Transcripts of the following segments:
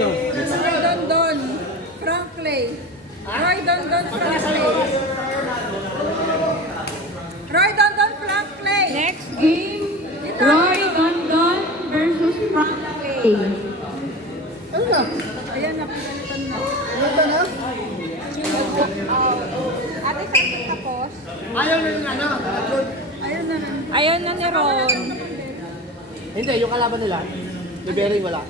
Roy Dondon, Franklin. Roy Dondon, Franklin. Roy Dondon, Franklin. Next game, Roy Dondon versus Franklin. Ano na? Ayan na, pinalitan na. Ano na? Ate, saan tapos? Ayaw na yung ano. Ayun na. Ayaw na ni Ron. Hindi, yung kalaban nila. Ni Bering wala.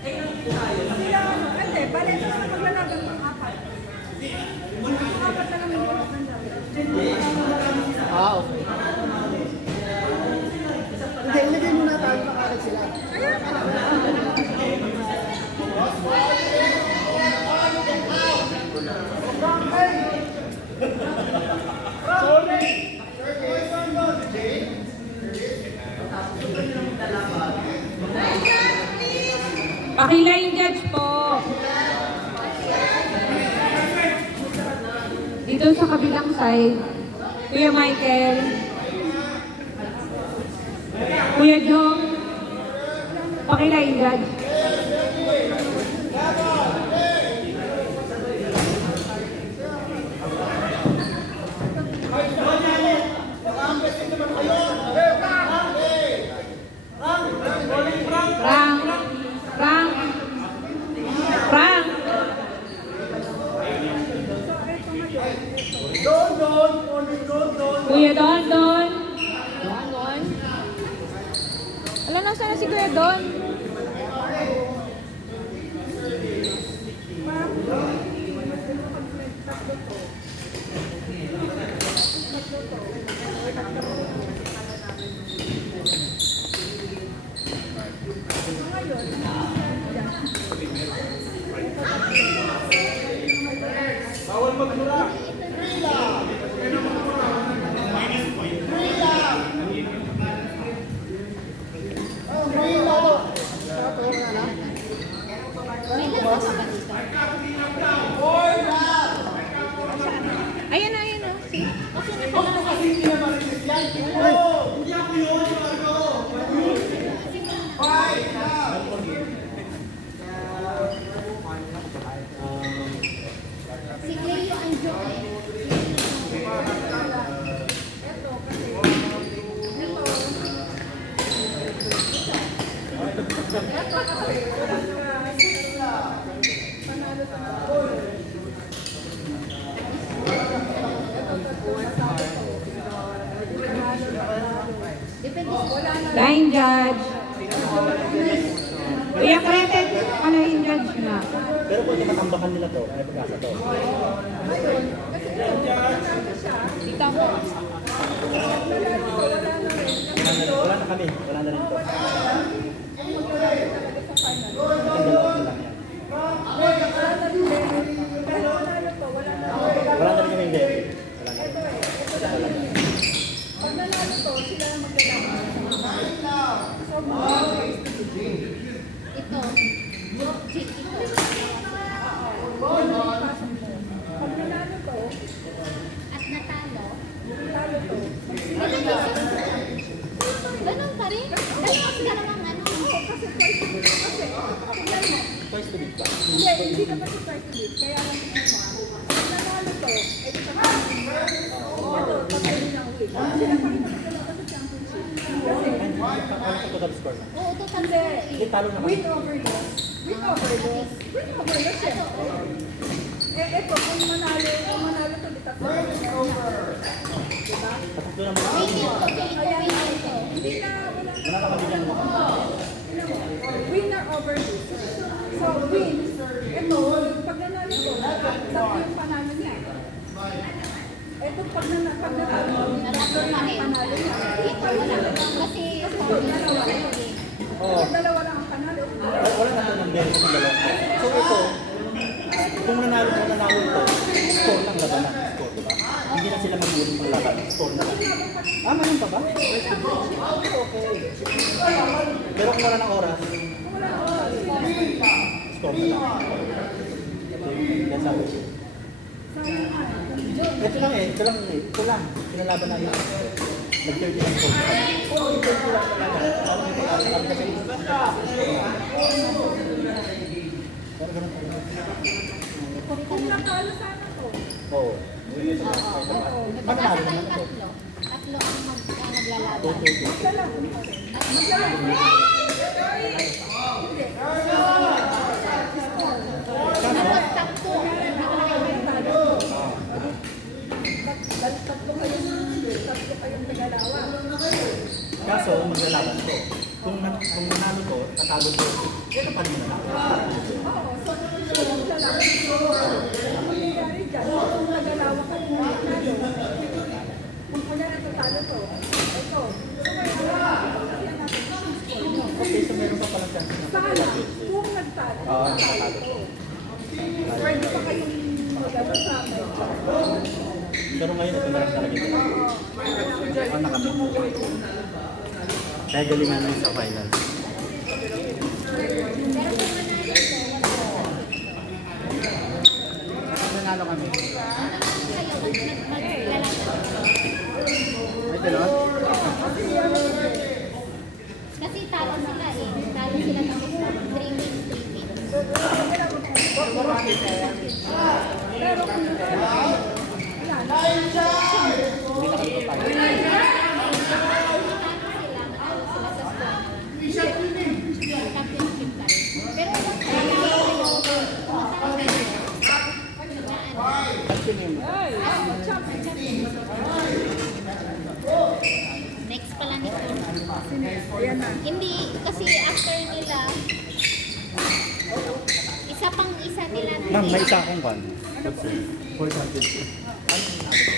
Hindi, balik na lang maglalaban ng apat. Apat na lang yung Ah, okay. Hindi, ilagay muna tayo makalag sila. Pakilain judge po. Dito sa kabilang side, Kuya Michael, Kuya Jong, pakilain judge. Frank, Frank, Frank. Kuya Don, Don. Don. Alam na sana si Kuya Don. Bawal magmura. Ayan na, ayan na. Si. Si Cleo ang joke. Line judge. Kuya Creted, ano yung judge na? Pero kung tinatambakan nila to, may pag-asa to. Dito mo. Wala na kami. Wala na rin to. Ang dalawa lang yan. Wala na rin kami hindi. Pag nanalo to, sila ang maglalaban. Ito. Chick ito. Pag nanalo to, At natalo. talo to. Ganun pa rin. Ganun ka namang ano. Kasi twice to beat. Kasi, tignan mo. Twice to beat ka. Hindi naman siya twice to beat. Kaya lang tignan mo. Pag nanalo to, eh di pa ito, patay din ang win. Sila pa rin maglalaban sa championship. Kasi, Ano sa total score na? Oo, total hindi. Hindi, talo na kami. Win over loss. Win over loss. Win over loss, syempre. Ito, kung manalo to, di tatlo. Diba? Tatlo naman. Kaya nga ito. Hindi na, wala Wala ka mabigyan mo. winner over lose. So, win. Ito, pag nanalo to, tatlo yung panalo niya. Ito, pag nanalo, tatlo yung panalo niya. Kasi Oo. Dalawa lang ang panalo. Wala na to ng Bering ng dalawa. So ito, kung nanalo ito, score lang laban na. Score, diba? Hindi na sila mag-uling pang laban. Score na lang. Ah, mayroon pa ba? Okay. Pero kung wala ng oras, score na lang. Yan sabi ko. Ito lang ito lang. Pinalaban na yun. Nag-30 lang po. Oo, 30 lang talaga. Pero ganun talaga. Kung natalo sana to. Oo. Oo. Basta tayong tatlo. Tatlo ang maglalaban. Maglalaban pa rin. Hindi. Tapos tatlo. Tatlo kayong tagalawa. Kaso, maglalaban to. Kung nanalo to, tatalo to, yan ang paninanalo. Oo, so maglalaban. Ang mangyayari dyan, kung tagalawa kayo ng nanalo, kung kunya natatalo to, ito. So kaya natin yung score nyo. Okay, so meron pa palang chance na Sana, kung nagtalo, natalo to. Pwede pa kayong mag-ano sa akin. Pero ngayon, ito na lang talaga ito. Ano kami? Kaya galingan lang sa final. Nanalo kami. Kayo, maglalaban. Ay, gano'n? Kasi talo sila eh. Talo sila ng 3 wins, 3 wins. Pero kung natalo, Championship pa rin. Pero kung next pala nito. ayan na. Hindi, kasi after nila, isa nila. Ma'am, may isa akong one. Let's see. 400.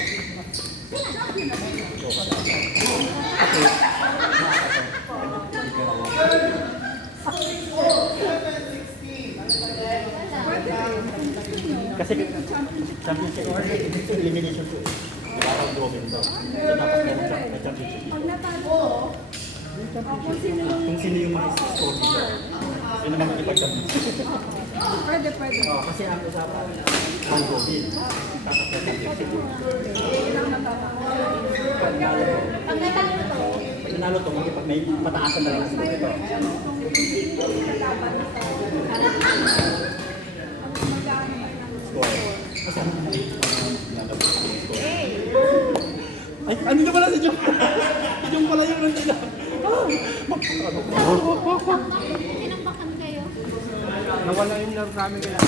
Kasi championship kasi elimination to. Diba? Round robin to. So dapat meron siyang may championship. Pag natalo ko, kung sino yung Kung sino yung mga score dito, yun naman makipag-championship. pwede. Kasi ang usapan, round robin. Dapat may championship. Kailangan natatalo. Pag natalo to, Pag nanalo to, may pataasan na lang sila. may chance kung sino yung kalaban sa magkano Score. Kasi ano naman score. Ay, ano ka pala si Jong? Si Jong pala yung nandila. Tinambakan kayo. Nawala yung nerve namin kaya.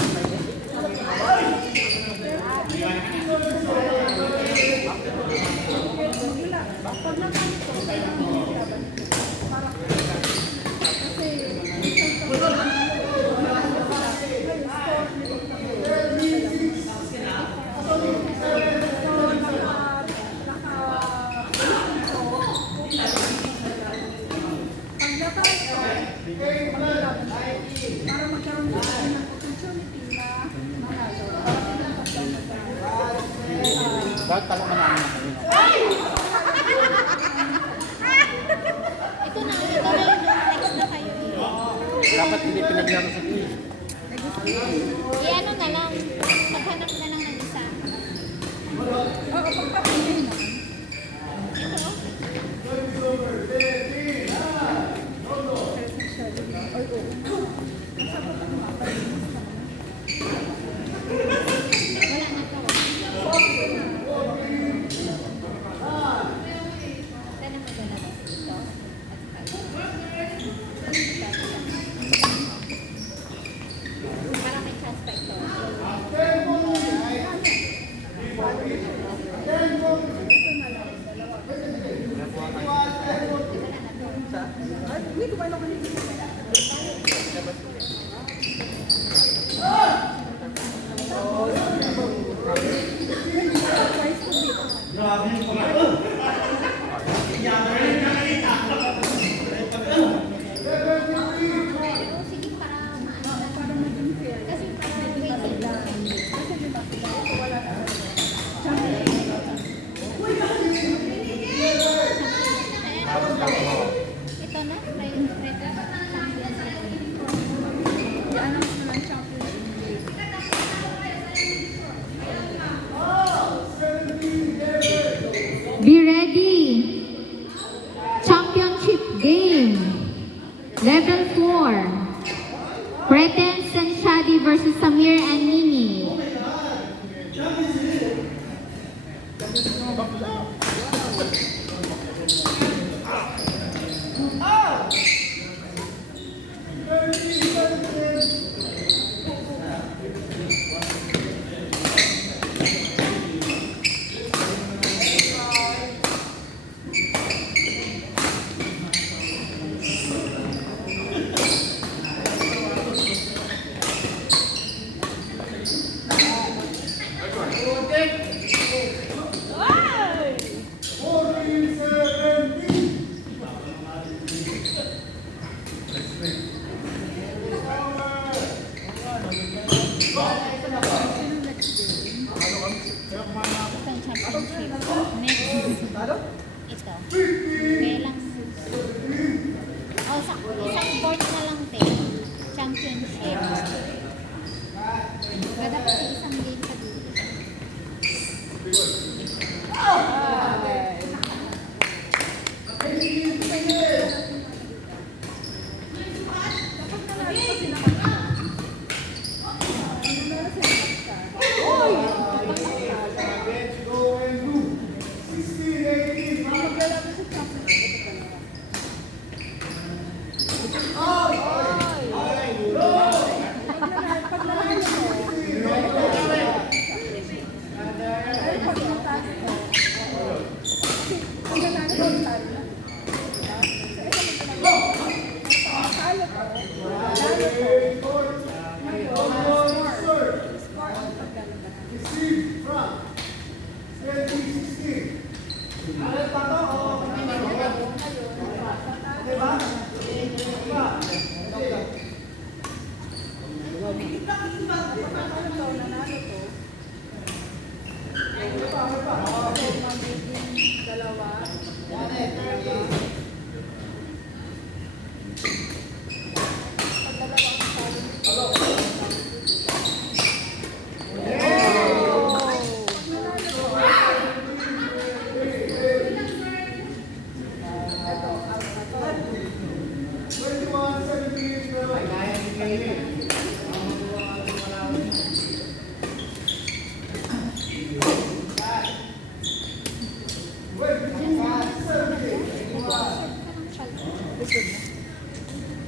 wala. Pag natalo to, kailangan yung kalaban. Para kasi para magkaroon ng opportunity na manalo. Bakit talaga namin na Ito na yung next na kayo. dapat hindi pinaglaro sa quiz. Ano na lang, maghanap na lang ng isa. Oo, pagpapili na. Ito, Ay, oo. wala na to. Sana maglalabas dito. Para may chance pa ito. Ito na lang, dalawa. si Samir and Mimi. Itong championship. Next. Ito. Kailang. Oh, isang court na lang, te. Championship. Dapat isang game pa dito.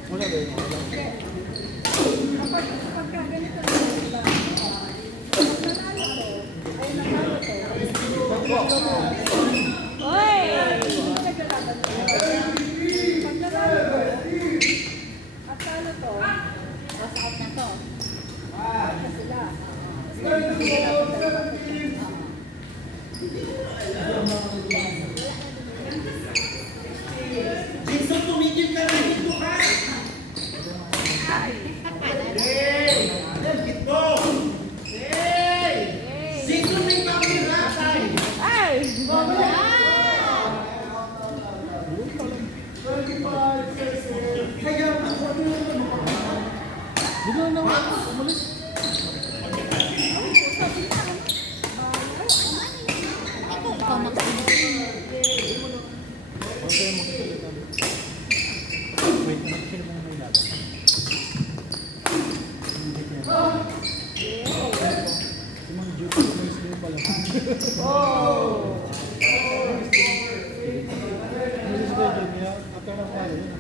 Wala ba yun? Pagka ganito na diba? Pag nanalo to, ay nanalo to. Oy! Hindi naglalaban to. Pag nanalo to, at talo to, nasa out na to. Basta sila. Tapos hindi naglalaban to. Jason, tumigil ka na dito ka! Jason, may camera! Ay! Kaya ako bigla na umalis. Ikaw magsasabi. Okay, magsalita. Wait, sino mo may laban? Si Mang Jude, may sino pala. This is the idea. After na pala yun.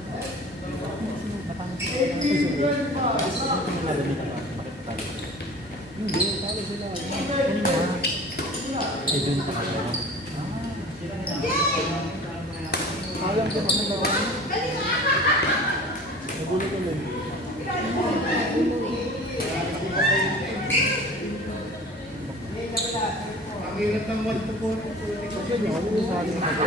Hindi, talo sila. Ay, doon pa kasi. Alam ko kasi na nagulat ko lang. Ang hirap ng one to four. Kasi di ako usali na ako.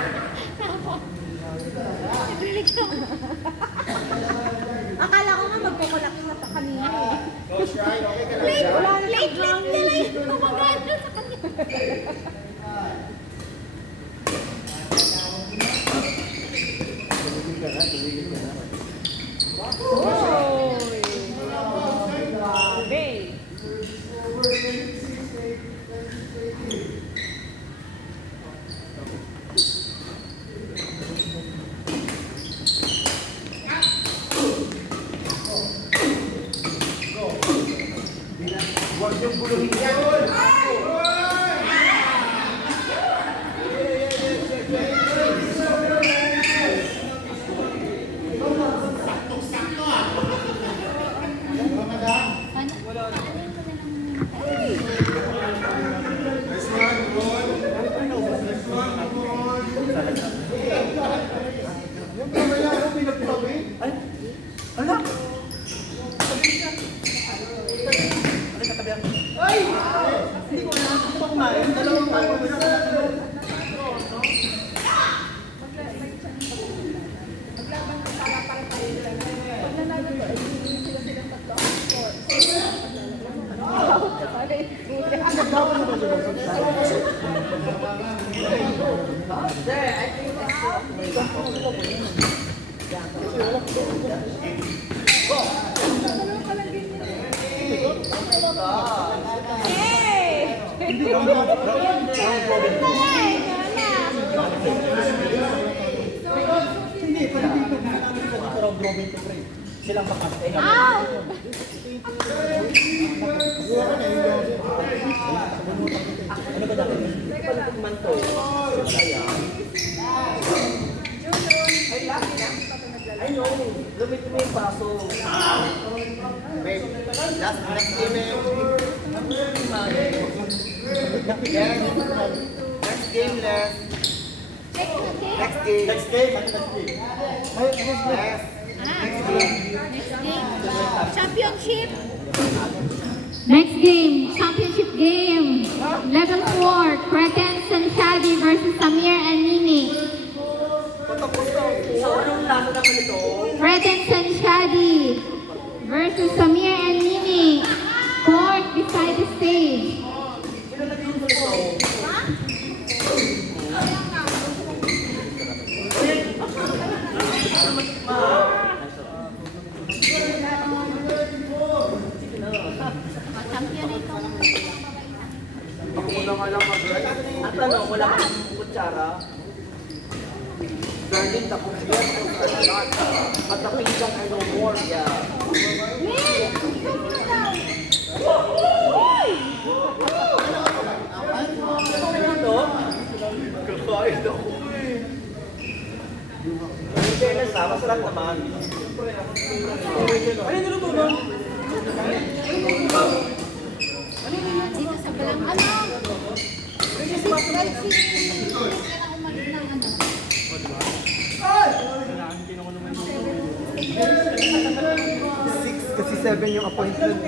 Akala ko nga magkukulak na sa kanina eh. Late nila yung gumagana sa kanila. Tumigil ka na, tumigil ka na. Oy! Bay! Huwag yung buluhin yan. Ay, ala! Ay! Hindi ko na ako kumain. Dalawang tayo. Maglaban ka para tayo lang. Pag nanalo to, hindi sila silang tatlo ang score. Hindi lang Hindi, pwede dito. Dito raw Robin to pray. Silang makakay. Ow! Ano ba dati? Pagkuman to. I know. Lumit mo yung paso. Wait. Last next game eh. Next game, Les. Next game. Next game. Next game. Yes. Next game. Championship. Next game, championship game. Level 4, Cretens and Shadi versus Samir and Nini. Cretens and Shadi versus Samir and Nini. Court beside the stage. Champion ito. Ako na nga lang mag-ride. At ano, wala kang kutsara. Darling, the kutsara ko sa lahat. At the kingdom and the war, yeah. Win! Ikaw muna daw. Kakain ako eh. Fairness ha, masarap naman. Ano yung niluto mo? Dito sa Balang. Ano? Fried chicken. Kailangan umalit ng ano. 6 kasi 7 yung appointment.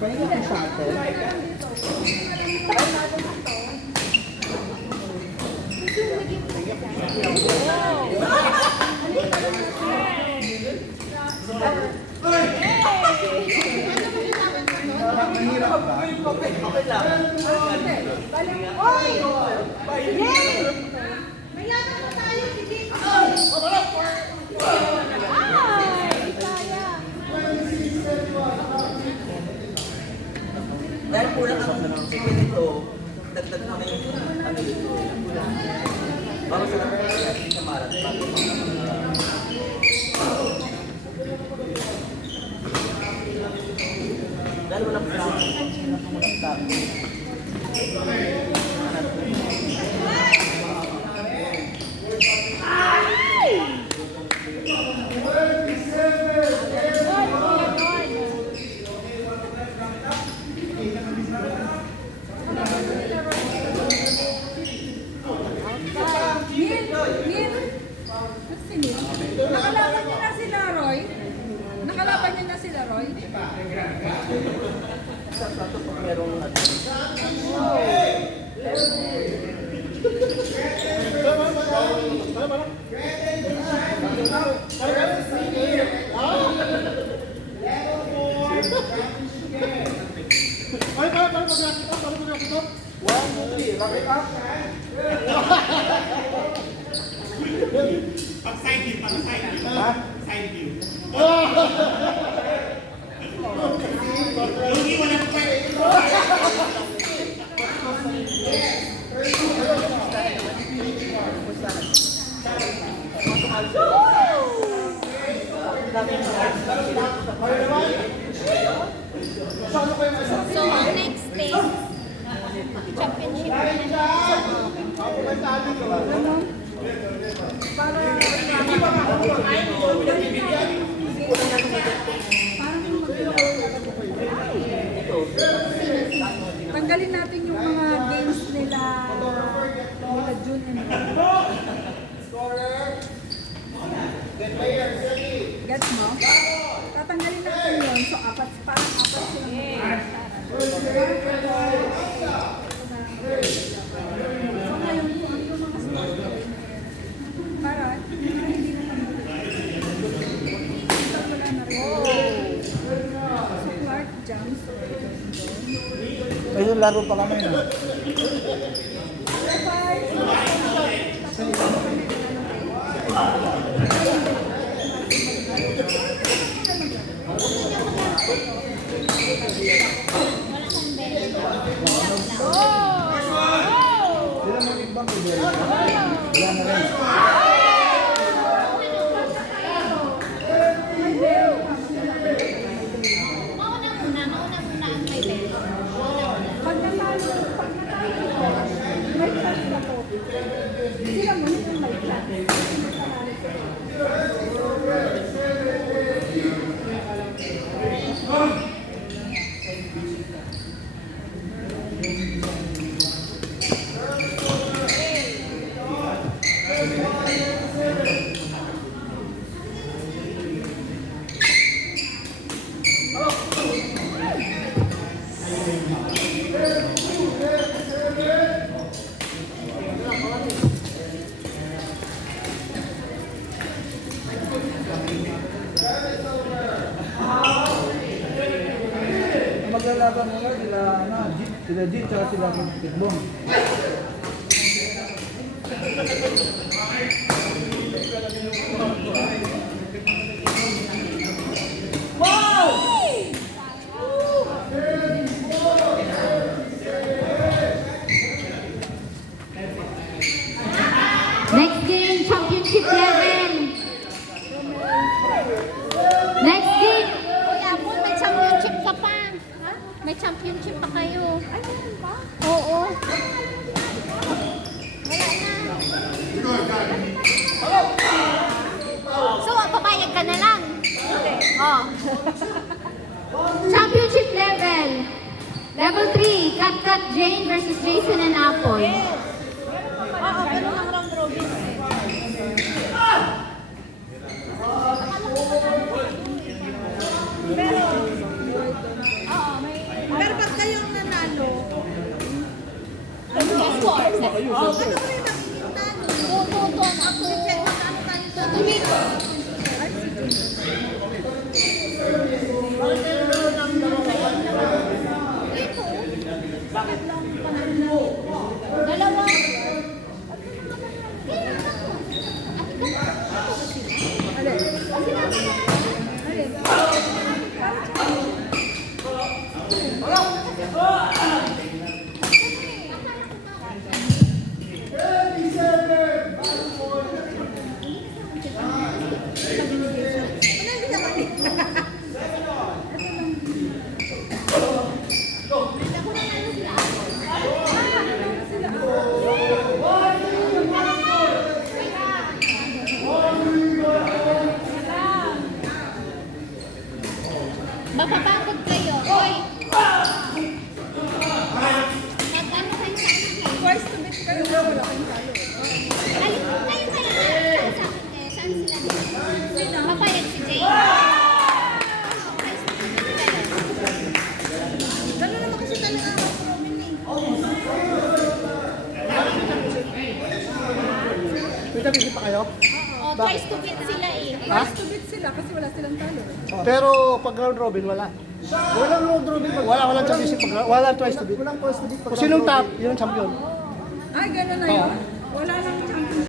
Kaya nga sa atin. Mahirap ba? Okay lang. Oy! Yay! May laban po tayo, sige. Ay, sayang. Dahil kulang ang chicken ito, dagdag mo na yung ano dito. Bago sa natin sa marat. Dahil walang brown, walang dami. Nakalaban niya na sila, Roy. Nakalaban niya na sila, Roy. Sa plato pag merong ano. Pag-side view, pag-side view. Side view. Lugi, walang pwede. So, parang apat silang So, ngayon, kung ano yung mga sports para hindi naman wala na rin. So, Clark jumps. Ay, yung laro pa kami na. Wala na rin. Mauna muna ang may bell. Pag natalo ko, may chance na to. Sila mo yung may chance. Maglalaban muna sila Jeet, tsaka sila Pitbong. Next game, championship level. Next game. Uy, Apple, may championship ka pa. May championship pa kayo. Ayun ba? Oo. Wala na. So, papayag ka na lang. Oh. Championship level. Level 3, Kat Jane versus Jason and Apple. Oo, ganun ang round robin. Pero pag kayong nanalo, Of course. ano rin magiging talo? Tututon ako. Tutuhin. Ito. Bakit lang panalo? Dalawa. Mapapagod kayo. Oy! Mag-ano kayo sa akin eh. First to meet kayo na wala kayong talo. Alin, kayo kaya sa akin eh. Saan sila dito? Papayag si Jane. Gano'n naman kasi talaga ang round robin eh. Pwede pa kayo? Oh, twice to beat sila eh. First to meet sila kasi wala silang talo. Pero pag round robin, wala. Walang round robin. Walang championship. Wala twice to beat. Walang twice to beat. Kung sinong top, yun ang champion. Ay, gano'n na yun. Wala nang